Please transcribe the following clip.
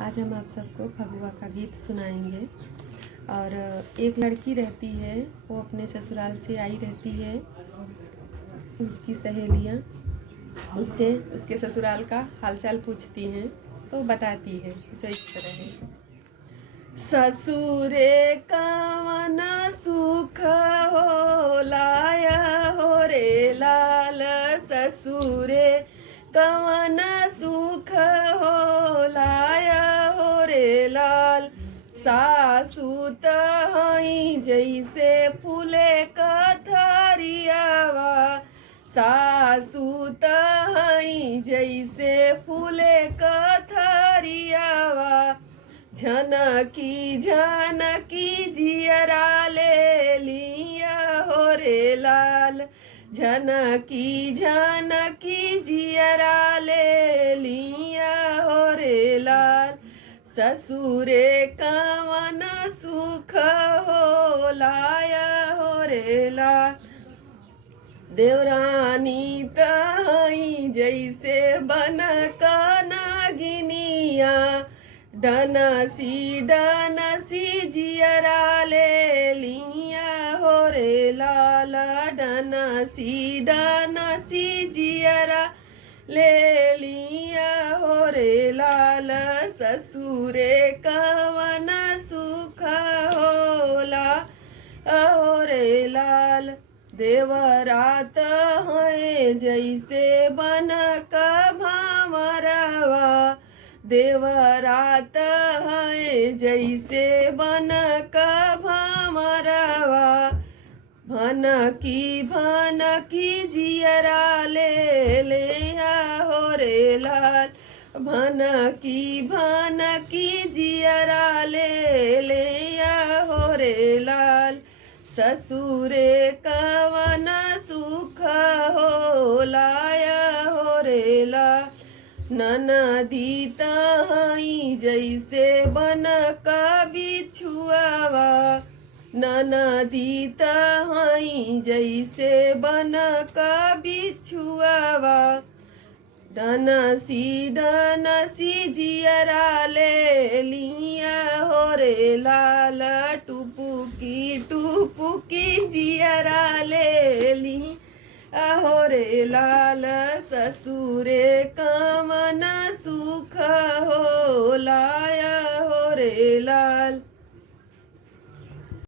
आज हम आप सबको फगुआ का गीत सुनाएंगे। और एक लड़की रहती है, वो अपने ससुराल से आई रहती है। उसकी सहेलियाँ उससे उसके ससुराल का हालचाल पूछती हैं, तो बताती है जो इस तरह है। ससुरे कवन सुख हो लाया हो रे लाल, ससुरे कवन सुख हो लाया हो रे लाल। सासु तहई जैसे फूले कथरियावा, सासु तहई जैसे फूले कथरियावा। झनकी झनकी जियरा ले लिया हो रे लाल, झनकी झनकी जियरा ले लिया हो रे लाल। ससुरे कवन सुख हो लाया हो रे लाल। देवरानी तहई जैसे बन नागिनिया, डनसी डनसी जियरा ले लिया हो रे लाल, डनसी डनसी जियरा ले लिया हो रे लाल। ससुरे कवन सुख होला हो रे लाल। देवरात है जैसे बन का भामरवा, देवरात है जैसे बन का भामरवा। भनकी जियरा ले लिया हो रे लाल, भनकी जियरा ले लिया हो रे लाल। ससुरे कवन सुख हो लाया हो रे लाल। ननदी तहई जैसे बन का बिछुआवा, ननदी तहई जैसे बन का बिछुआवा। डनसी डनसी जियरा ले लिया हो रे लाल, टुपुकी टुपुकी जियरा ले ली हो रे लाल। ससुरे कवन सुख हो लाया हो रे लाल।